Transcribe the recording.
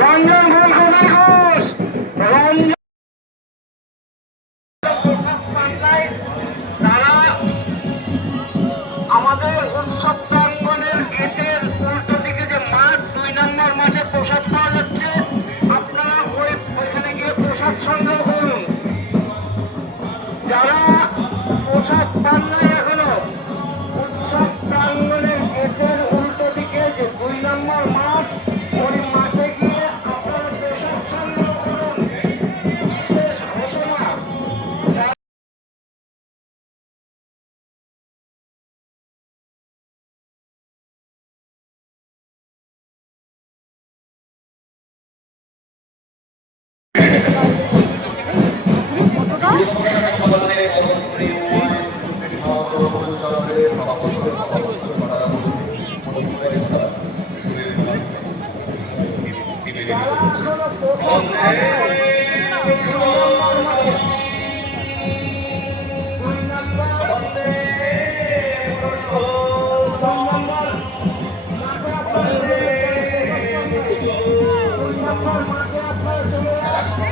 রঞ্জন ঘোষ রঞ্জন তারা আমাদের উৎসব প্রাঙ্গণের গেটের উল্টো দিকে যে মাঠ 2 নম্বর মাঠে প্রসাদ পাওয়া যাচ্ছে, আপনারা ওইখানে গিয়ে প্রসাদ সংগ্রহ করুন। যারা প্রসাদ পান নাই এখনো, উৎসব প্রাঙ্গণের গেটের উল্টো দিকে যে 2 নম্বর মাঠ, ওই মাঠে গিয়ে আপনারা প্রসাদ সংগ্রহ করুন। বিশেষ ঘোষণা, যারা এখনো প্রসাদ পান নাই, 2 নম্বর মাঠে 2 নম্বর মাঠে আপনারা চলে আসুন।